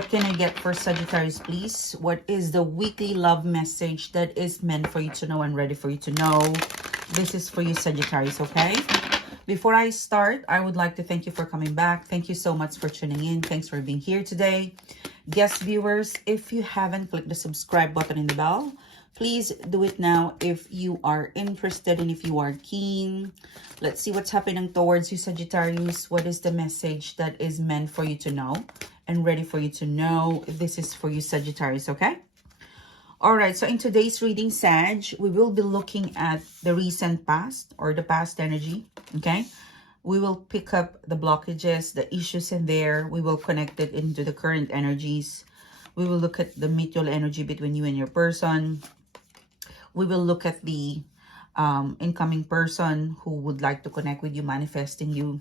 What can I get for Sagittarius, please? What is the weekly love message that is meant for you to know and ready for you to know? This is for you, Sagittarius, okay? Before I start, I would like to thank you for coming back. Thank you so much for tuning in. Thanks for being here today. Guest viewers, if you haven't clicked the subscribe button and the bell, please do it now if you are interested and if you are keen. Let's see what's happening towards you, Sagittarius. What is the message that is meant for you to know and ready for you to know? This is for you, Sagittarius, okay? All right, so in today's reading, Sag, we will be looking at the recent past or the past energy, okay? We will pick up the blockages, the issues in there. We will connect it into the current energies. We will look at the mutual energy between you and your person. We will look at the incoming person who would like to connect with you, manifesting you.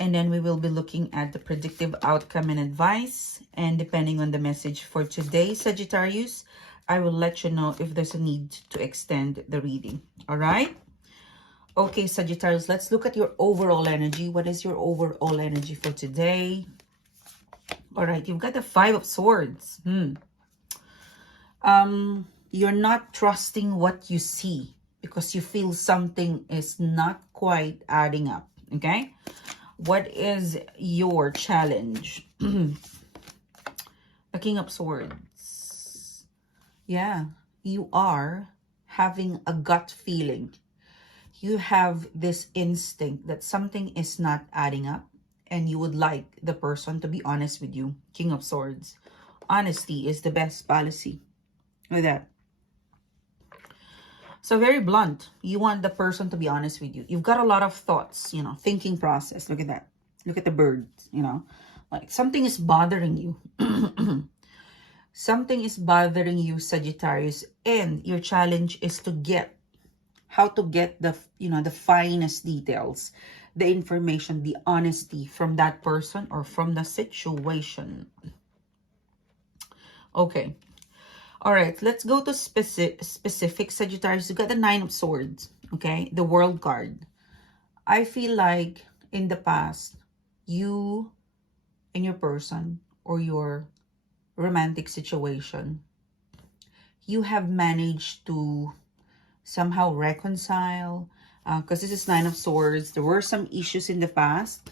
And then we will be looking at the predictive outcome and advice. And depending on the message for today, Sagittarius, I will let you know if there's a need to extend the reading. All right? Okay, Sagittarius, let's look at your overall energy. What is your overall energy for today? All right, you've got the Five of Swords. You're not trusting what you see because you feel something is not quite adding up, okay? What is your challenge? The King of Swords. Yeah, you are having a gut feeling. You have this instinct that something is not adding up and you would like the person to be honest with you. King of Swords. Honesty is the best policy. Look at that. So very blunt. You want the person to be honest with you. You've got a lot of thoughts, you know, thinking process. Look at that. Look at the birds, you know. Like something is bothering you. Something is bothering you, Sagittarius, and your challenge is to get how to get the, you know, the finest details, the information, the honesty from that person or from the situation. Okay. All right, let's go to specific Sagittarius. You got the Nine of Swords, okay? The World card. I feel like in the past, you and your person or your romantic situation, you have managed to somehow reconcile, because this is Nine of Swords. There were some issues in the past,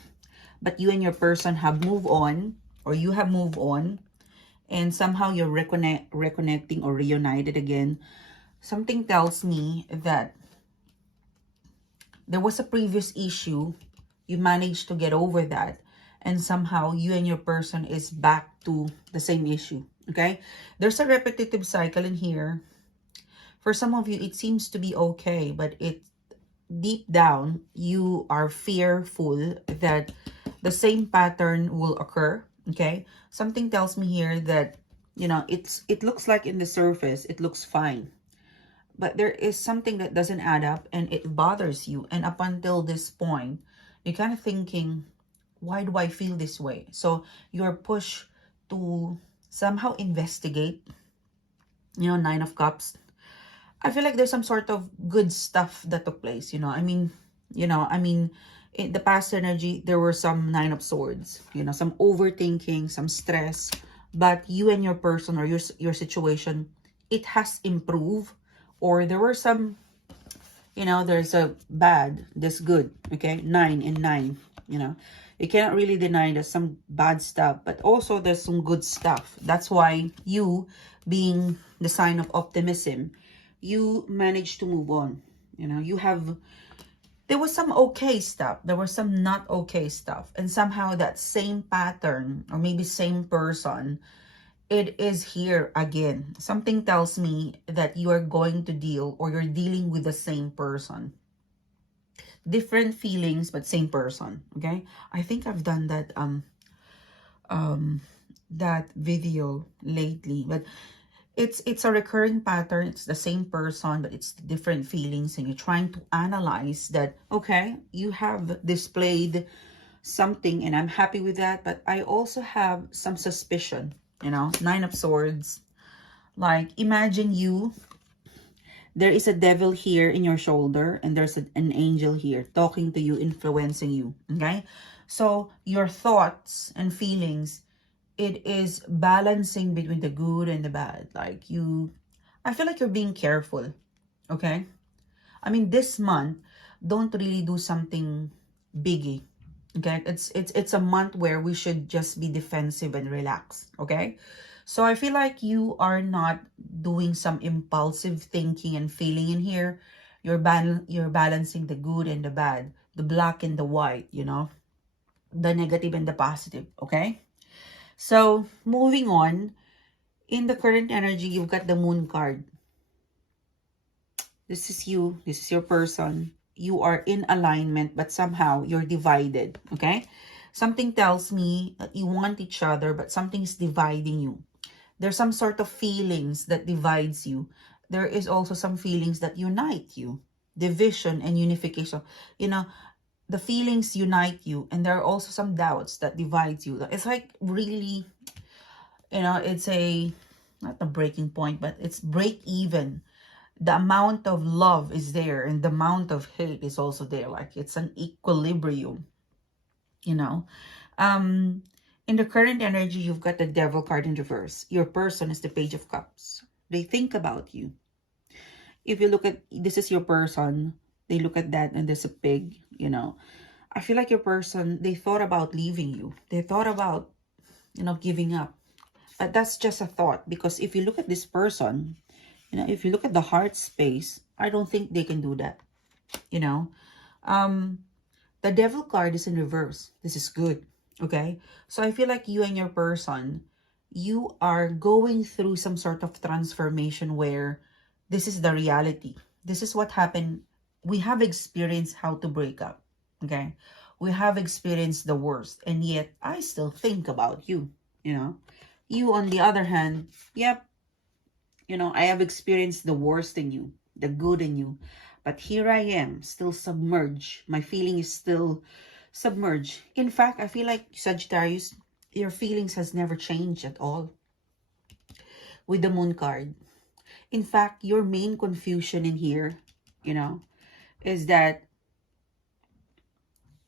but you and your person have moved on, or you have moved on, and somehow you're reconnecting or reunited again. Something tells me that there was a previous issue, you managed to get over that, and somehow you and your person is back to the same issue, okay? There's a repetitive cycle in here. For some of you, it seems to be okay, but it deep down, you are fearful that the same pattern will occur, okay? Something tells me here that, you know, it looks like in the surface, it looks fine. But there is something that doesn't add up and it bothers you. And up until this point, you're kind of thinking, why do I feel this way? So you're pushed to somehow investigate, you know, Nine of Cups. I feel like there's some sort of good stuff that took place, you know. I mean, in the past energy, there were some Nine of Swords, you know, some overthinking, some stress. But you and your person or your situation, it has improved. Or there were some, you know, there's a bad, this good, okay? 9 and 9, you know. You cannot really deny there's some bad stuff, but also there's some good stuff. That's why you, being the sign of optimism, you managed to move on. You know, you have, there was some okay stuff. There was some not okay stuff. And somehow that same pattern or maybe same person, it is here again. Something tells me that you are going to deal or you're dealing with the same person. Different feelings, but same person, okay? I think I've done that that video lately, but it's a recurring pattern. It's the same person, but it's different feelings, and you're trying to analyze that. Okay, you have displayed something and I'm happy with that, but I also have some suspicion, you know. Nine of Swords, like imagine you, there is a devil here in your shoulder and there's an angel here talking to you, influencing you, okay? So your thoughts and feelings, it is balancing between the good and the bad. Like I feel like you're being careful, okay? I mean, this month, don't really do something biggie, okay? It's a month where we should just be defensive and relax, okay? So I feel like you are not doing some impulsive thinking and feeling in here. You're balancing the good and the bad, the black and the white, you know, the negative and the positive, okay? So moving on, in the current energy, you've got the moon card. This is you. This is your person. You are in alignment, but somehow you're divided, okay? Something tells me that you want each other, but something's dividing you. There's some sort of feelings that divides you. There is also some feelings that unite you. Division and unification. You know, the feelings unite you, and there are also some doubts that divides you. It's like really, you know, it's not a breaking point, but it's break even. The amount of love is there and the amount of hate is also there. Like it's an equilibrium, you know. In the current energy, you've got the Devil card in reverse. Your person is the Page of Cups. They think about you. If you look at, this is your person, they look at that and there's a pig, you know. I feel like your person, they thought about leaving you. They thought about, you know, giving up. But that's just a thought, because if you look at this person, you know, if you look at the heart space, I don't think they can do that, you know. The Devil card is in reverse. This is good, okay? So I feel like you and your person, you are going through some sort of transformation where this is the reality. This is what happened. We have experienced how to break up, okay? We have experienced the worst, and yet I still think about you, you know. You, on the other hand, yep, you know, I have experienced the worst in you, the good in you. But here I am, still submerged. My feeling is still submerged. In fact, I feel like, Sagittarius, your feelings has never changed at all with the Moon card. In fact, your main confusion in here, you know, is that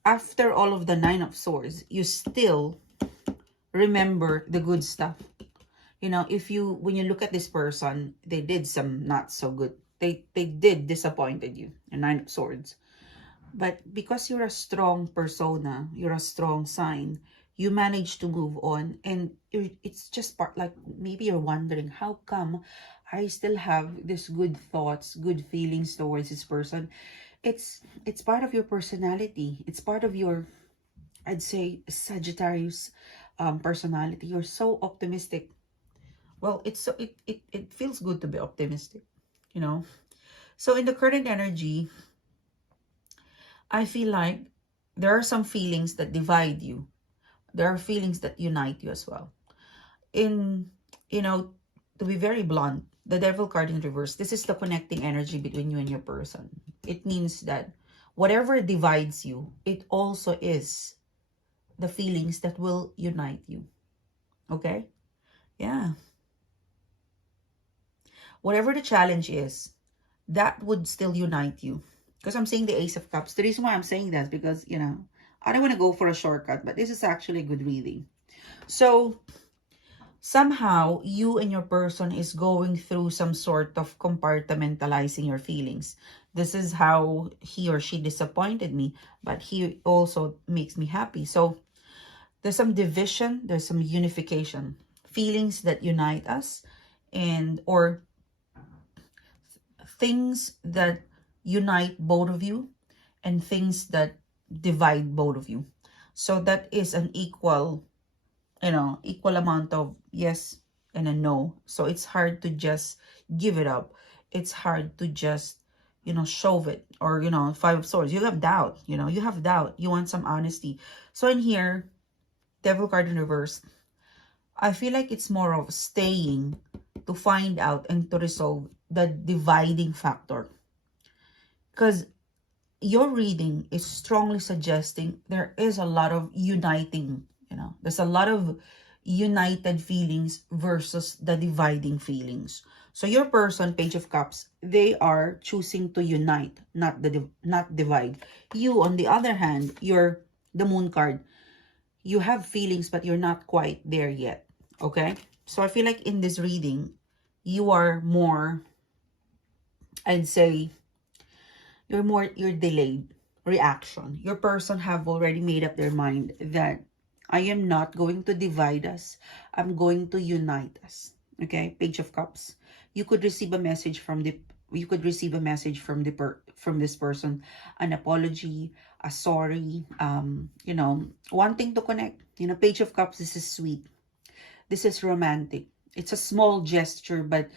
after all of the Nine of Swords, you still remember the good stuff. You know, when you look at this person, they did some not so good. They did disappointed you, a Nine of Swords. But because you're a strong persona, you're a strong sign, you manage to move on. And it's just part, like, maybe you're wondering, how come I still have this good thoughts, good feelings towards this person? It's part of your personality. It's part of your, I'd say, Sagittarius personality. You're so optimistic. Well, it feels good to be optimistic, you know. So in the current energy, I feel like there are some feelings that divide you. There are feelings that unite you as well. In, you know, to be very blunt, the Devil card in reverse, this is the connecting energy between you and your person. It means that whatever divides you, it also is the feelings that will unite you. Okay? Yeah. Whatever the challenge is, that would still unite you. Because I'm saying the Ace of Cups. The reason why I'm saying that is because, you know, I don't want to go for a shortcut, but this is actually a good reading. So, somehow, you and your person is going through some sort of compartmentalizing your feelings. This is how he or she disappointed me, but he also makes me happy. So, there's some division, there's some unification. Feelings that unite us, or things that unite both of you, and things that divide both of you. So that is an equal, you know, equal amount of yes and a no. So it's hard to just give it up. It's hard to just, you know, shove it. Or, you know, Five of Swords, you have doubt, you know, you have doubt. You want some honesty. So in here, Devil card in reverse, I feel like it's more of staying to find out and to resolve the dividing factor. Because your reading is strongly suggesting there is a lot of uniting, you know, there's a lot of united feelings versus the dividing feelings. So your person, Page of Cups, they are choosing to unite, not divide. You, on the other hand, you're the Moon card. you have feelings, but you're not quite there yet. Okay? So I feel like in this reading, you are more, I'd say, you're delayed reaction. Your person have already made up their mind that I am not going to divide us. I'm going to unite us. Okay? Page of Cups. You could receive a message from the from this person, an apology, a sorry, you know, wanting to connect. You know, Page of Cups, this is sweet. This is romantic. It's a small gesture, but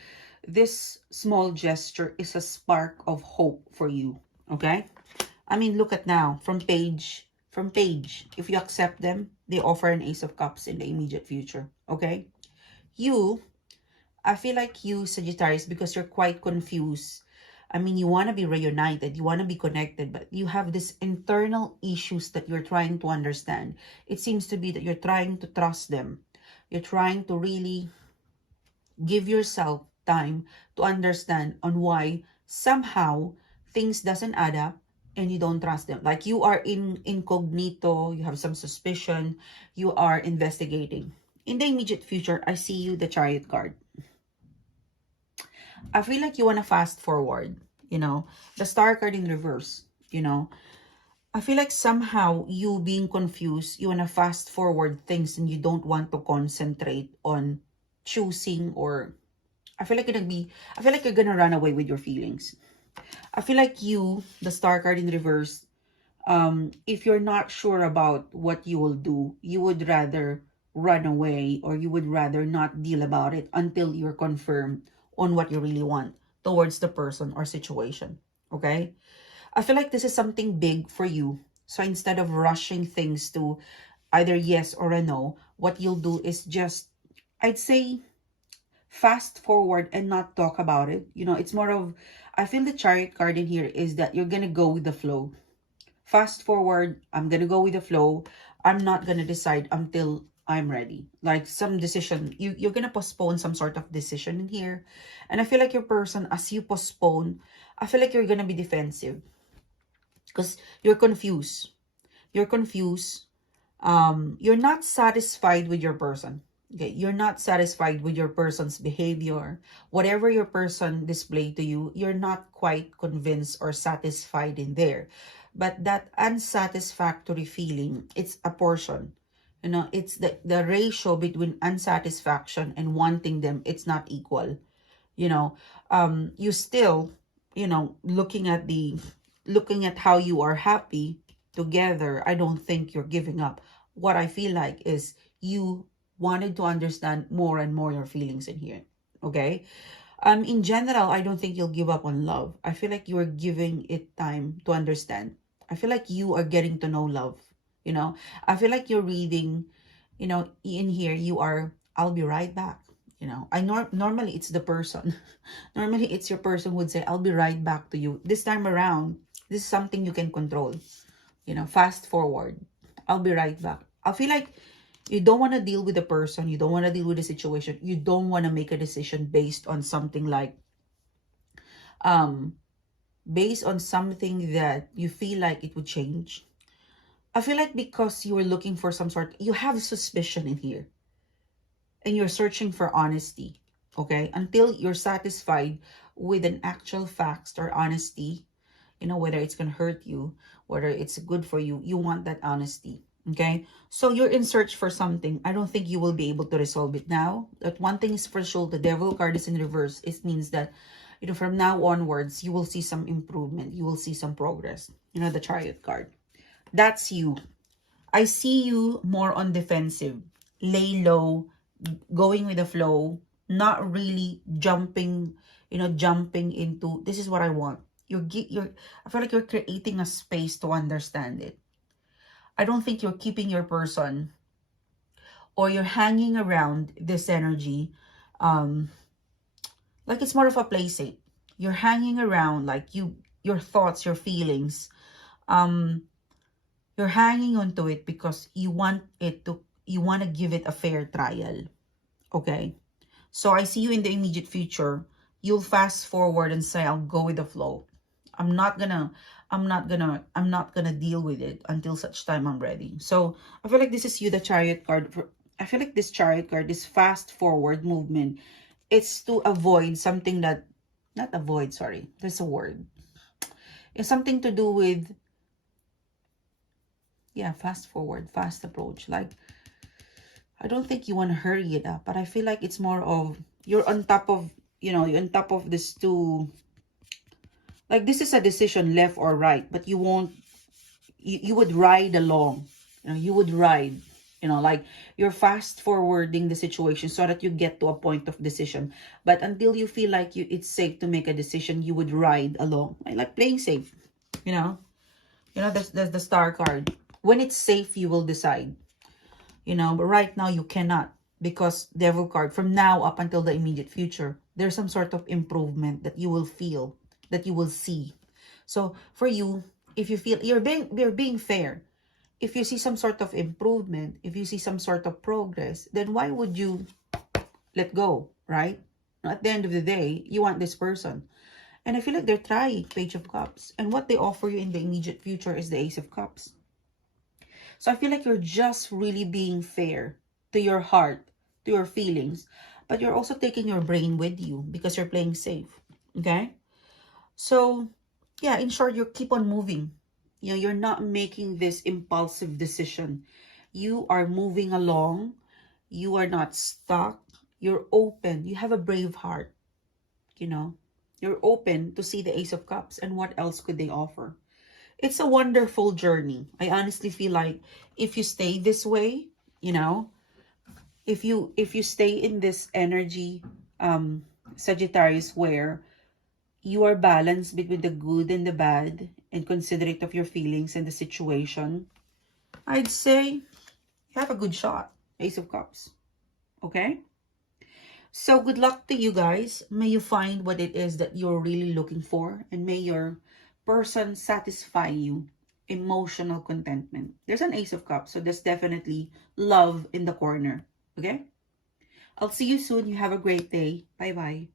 this small gesture is a spark of hope for you. Okay? I mean, look at now, from page, if you accept them, they offer an Ace of Cups in the immediate future. Okay? You, I feel like you, Sagittarius, because you're quite confused. I mean, you want to be reunited, you want to be connected, but you have this internal issues that you're trying to understand. It seems to be that you're trying to trust them. You're trying to really give yourself time to understand on why somehow things doesn't add up and you don't trust them. Like you are in incognito, you have some suspicion, you are investigating. In the immediate future, I see you the Chariot card. I feel like you want to fast forward, you know, the Star card in reverse, you know. I feel like somehow you being confused, you want to fast forward things and you don't want to concentrate on choosing, or I feel like you're gonna run away with your feelings. I feel like you, the Star card in reverse, if you're not sure about what you will do, you would rather run away, or you would rather not deal about it until you're confirmed on what you really want towards the person or situation. Okay? I feel like this is something big for you. So instead of rushing things to either yes or a no, what you'll do is just, I'd say, fast forward and not talk about it. You know, it's more of, I feel the Chariot card in here is that you're gonna go with the flow. Fast forward, I'm gonna go with the flow. I'm not gonna decide until I'm ready. Like some decision, you're gonna postpone some sort of decision in here. And I feel like your person, as you postpone, I feel like you're gonna be defensive because you're confused. You're confused. You're not satisfied with your person. Okay, you're not satisfied with your person's behavior. Whatever your person displayed to you, you're not quite convinced or satisfied in there. But that unsatisfactory feeling, it's a portion. You know, it's the ratio between unsatisfaction and wanting them, it's not equal. You know, you still, you know, looking at how you are happy together, I don't think you're giving up. What I feel like is you wanted to understand more and more your feelings in here. Okay? In general, I don't think you'll give up on love. I feel like you're giving it time to understand. I feel like you are getting to know love. You know, I feel like you're reading, you know, in here, you are, I'll be right back. You know, normally it's the person. Normally it's your person who would say, I'll be right back to you. This time around, this is something you can control. You know, fast forward. I'll be right back. I feel like you don't want to deal with the person. You don't want to deal with the situation. You don't want to make a decision based on something like, based on something that you feel like it would change. I feel like because you were looking for some sort, you have suspicion in here. And you're searching for honesty. Okay? Until you're satisfied with an actual facts or honesty, you know, whether it's going to hurt you, whether it's good for you, you want that honesty. Okay? So you're in search for something. I don't think you will be able to resolve it now. But one thing is for sure, the Devil card is in reverse. It means that, you know, from now onwards, you will see some improvement. You will see some progress. You know, the Chariot card. That's you. I see you more on defensive. Lay low, going with the flow, not really jumping, you know, jumping into, this is what I want. I feel like you're creating a space to understand it. I don't think you're keeping your person, or you're hanging around this energy, like it's more of a playset. You're hanging around like your thoughts, your feelings, you're hanging onto it because you want to give it a fair trial. Okay? So I see you in the immediate future. You'll fast forward and say, I'll go with the flow. I'm not gonna I'm not gonna deal with it until such time I'm ready. So I feel like this is you, the Chariot card. I feel like this Chariot card, this fast forward movement, it's to avoid something that, not avoid, sorry, there's a word. It's something to do with, yeah, fast forward, fast approach. Like, I don't think you want to hurry it up, but I feel like it's more of, you're on top of, you're on top of this two. Like, this is a decision, left or right, but you won't, you would ride along. You would ride, like you're fast forwarding the situation so that you get to a point of decision. But until you feel like it's safe to make a decision, you would ride along. I like playing safe, that's the Star card. When it's safe, you will decide, but right now you cannot, because Devil card, from now up until the immediate future, there's some sort of improvement that you will feel, that you will see. So for you, if you feel you're being fair, if you see some sort of improvement, if you see some sort of progress, then why would you let go, right? At the end of the day, you want this person. And I feel like they're trying, Page of Cups. And what they offer you in the immediate future is the Ace of Cups. So I feel like you're just really being fair to your heart, to your feelings. But you're also taking your brain with you because you're playing safe. Okay? So, yeah, in short, you keep on moving. You're not making this impulsive decision. You are moving along. You are not stuck. You're open. You have a brave heart. You're open to see the Ace of Cups, and what else could they offer? It's a wonderful journey. I honestly feel like if you stay this way, if you stay in this energy, Sagittarius, where you are balanced between the good and the bad and considerate of your feelings and the situation, I'd say you have a good shot. Ace of Cups. Okay? So good luck to you guys. May you find what it is that you're really looking for, and may your person satisfy you. Emotional contentment. There's an Ace of Cups, so there's definitely love in the corner. Okay? I'll see you soon. You have a great day. Bye-bye.